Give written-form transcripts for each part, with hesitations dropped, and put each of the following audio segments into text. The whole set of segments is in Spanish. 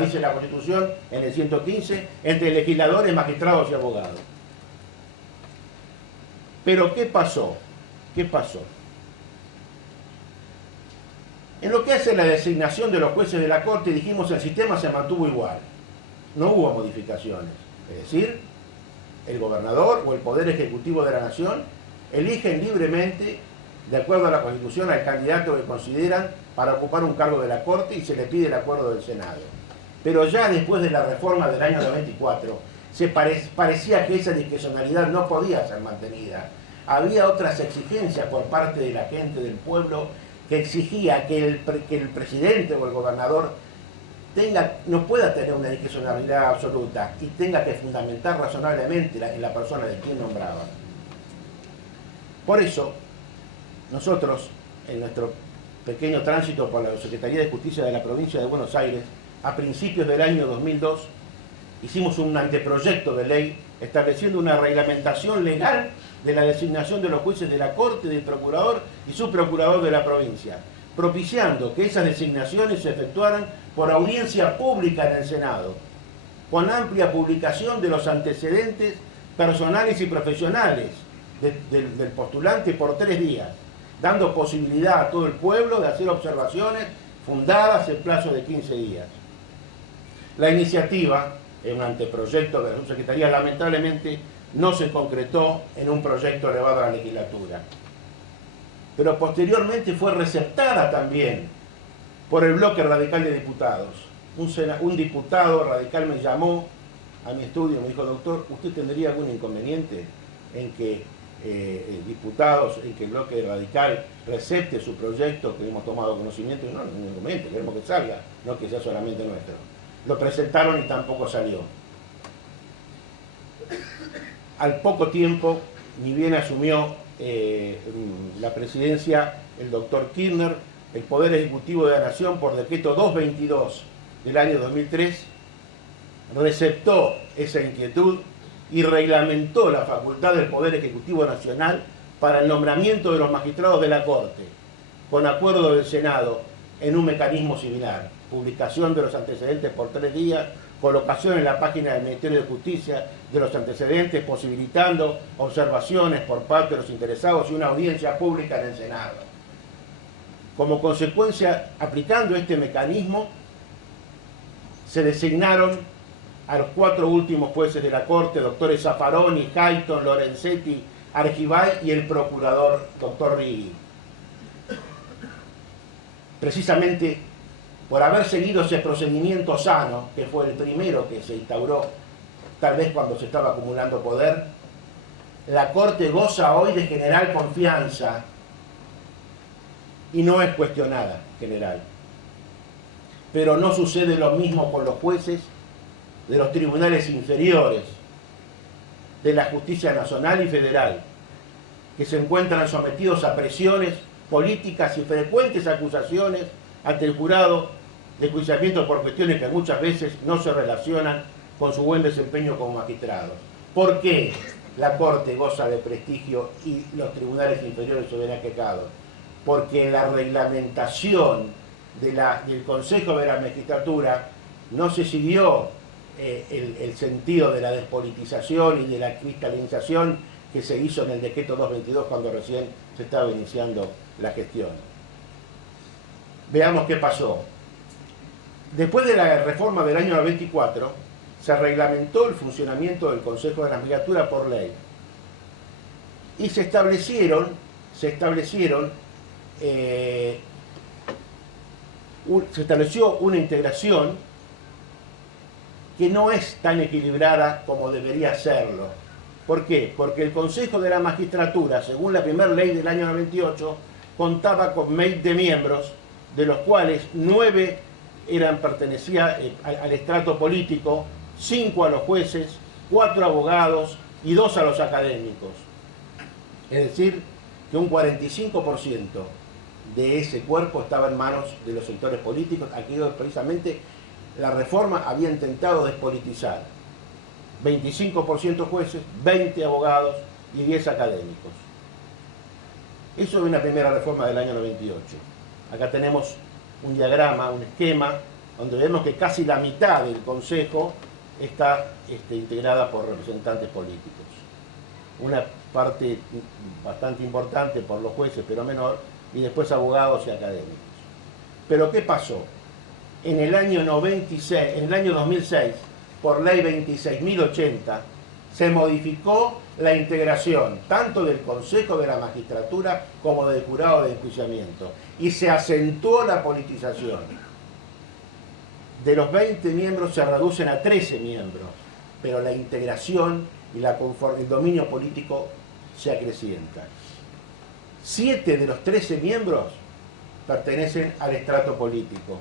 dice la Constitución en el 115, entre legisladores, magistrados y abogados. Pero ¿qué pasó? ¿Qué pasó? En lo que hace la designación de los jueces de la Corte, dijimos, el sistema se mantuvo igual. No hubo modificaciones. Es decir, el gobernador o el Poder Ejecutivo de la Nación eligen libremente, de acuerdo a la Constitución, al candidato que consideran para ocupar un cargo de la Corte y se le pide el acuerdo del Senado. Pero ya después de la reforma del año 94, parecía que esa discrecionalidad no podía ser mantenida. Había otras exigencias por parte de la gente, del pueblo, que exigía que el presidente o el gobernador no pueda tener una discrecionalidad absoluta y tenga que fundamentar razonablemente en la persona de quien nombraba. Por eso, nosotros, en nuestro pequeño tránsito por la Secretaría de Justicia de la provincia de Buenos Aires, a principios del año 2002, hicimos un anteproyecto de ley estableciendo una reglamentación legal de la designación de los jueces de la Corte, del Procurador y Subprocurador de la provincia, propiciando que esas designaciones se efectuaran por audiencia pública en el Senado, con amplia publicación de los antecedentes personales y profesionales del postulante por 3 días, dando posibilidad a todo el pueblo de hacer observaciones fundadas en plazo de 15 días. La iniciativa, en un anteproyecto de la subsecretaría, lamentablemente no se concretó en un proyecto elevado a la legislatura. Pero posteriormente fue receptada también por el bloque radical de diputados. Un diputado radical me llamó a mi estudio y me dijo: doctor, ¿usted tendría algún inconveniente en que diputados, en que el bloque radical recepte su proyecto que hemos tomado conocimiento? Y no, ningún inconveniente, queremos que salga, no que sea solamente nuestro. Lo presentaron y tampoco salió. Al poco tiempo, ni bien asumió la presidencia el doctor Kirchner, el Poder Ejecutivo de la Nación, por decreto 222 del año 2003, receptó esa inquietud y reglamentó la facultad del Poder Ejecutivo Nacional para el nombramiento de los magistrados de la Corte, con acuerdo del Senado, en un mecanismo similar: publicación de los antecedentes por 3 días, colocación en la página del Ministerio de Justicia de los antecedentes, posibilitando observaciones por parte de los interesados y una audiencia pública en el Senado. Como consecuencia, aplicando este mecanismo, se designaron a los 4 últimos jueces de la Corte, doctores Zaffaroni, Hayton, Lorenzetti, Argibay y el procurador doctor Righi. Precisamente por haber seguido ese procedimiento sano, que fue el primero que se instauró, tal vez cuando se estaba acumulando poder, la Corte goza hoy de general confianza y no es cuestionada, general. Pero no sucede lo mismo con los jueces de los tribunales inferiores, de la justicia nacional y federal, que se encuentran sometidos a presiones políticas y frecuentes acusaciones ante el jurado de enjuiciamiento por cuestiones que muchas veces no se relacionan con su buen desempeño como magistrados. ¿Por qué la Corte goza de prestigio y los tribunales inferiores se verán quejados? Porque la reglamentación del Consejo de la Magistratura no se siguió el sentido de la despolitización y de la cristalización que se hizo en el decreto 222 cuando recién se estaba iniciando la gestión. Veamos qué pasó. Después de la reforma del año 94, se reglamentó el funcionamiento del Consejo de la Magistratura por ley. Y se estableció una integración que no es tan equilibrada como debería serlo. ¿Por qué? Porque el Consejo de la Magistratura, según la primera ley del año 98, contaba con 20 miembros, de los cuales 9 pertenecían al estrato político, 5 a los jueces, 4 abogados y 2 a los académicos. Es decir, que un 45% de ese cuerpo estaba en manos de los sectores políticos, aquello precisamente la reforma había intentado despolitizar. 25% jueces, 20 abogados y 10 académicos. Eso es una primera reforma del año 98. Acá tenemos un diagrama, un esquema donde vemos que casi la mitad del Consejo está integrada por representantes políticos. Una parte bastante importante por los jueces, pero menor, y después abogados y académicos. Pero ¿qué pasó? En el año 2006, por ley 26.080, se modificó la integración tanto del Consejo de la Magistratura como del Jurado de Enjuiciamiento y se acentuó la politización. De los 20 miembros se reducen a 13 miembros, pero la integración y el dominio político se acrecienta. 7 de los 13 miembros pertenecen al estrato político,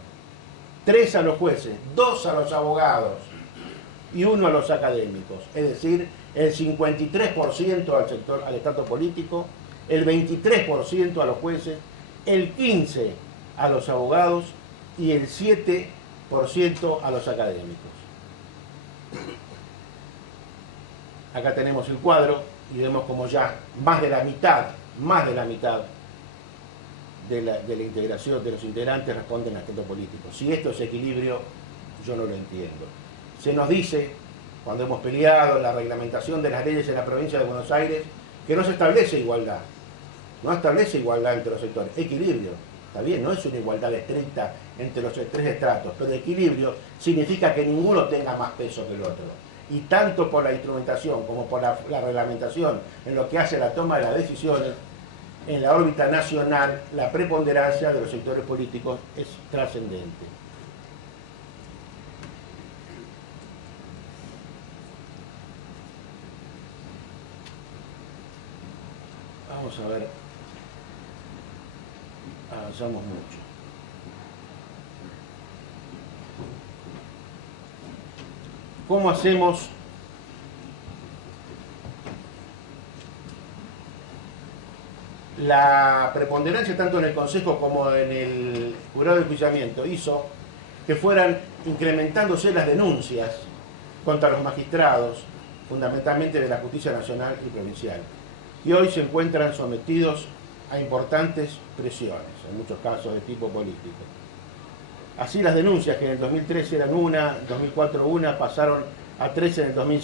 3 a los jueces, 2 a los abogados y 1 a los académicos, es decir, el 53% al sector, al estrato político, el 23% a los jueces, el 15% a los abogados y el 7% a los académicos. Acá tenemos el cuadro y vemos como ya más de la mitad de la integración de los integrantes responden al estrato político. Si esto es equilibrio, yo no lo entiendo. Se nos dice, cuando hemos peleado en la reglamentación de las leyes en la provincia de Buenos Aires, que no se establece igualdad. No establece igualdad entre los sectores. Equilibrio. Está bien, no es una igualdad estricta entre los 3 estratos, pero equilibrio significa que ninguno tenga más peso que el otro. Y tanto por la instrumentación como por la reglamentación en lo que hace a la toma de las decisiones, en la órbita nacional, la preponderancia de los sectores políticos es trascendente. Vamos a ver, avanzamos mucho. ¿Cómo hacemos la preponderancia tanto en el Consejo como en el Jurado de Enjuiciamiento? Hizo que fueran incrementándose las denuncias contra los magistrados, fundamentalmente de la justicia nacional y provincial, y hoy se encuentran sometidos a importantes presiones, en muchos casos de tipo político. Así las denuncias, que en el 2013 eran 1, en 2004 1, pasaron a 13 en el 2005,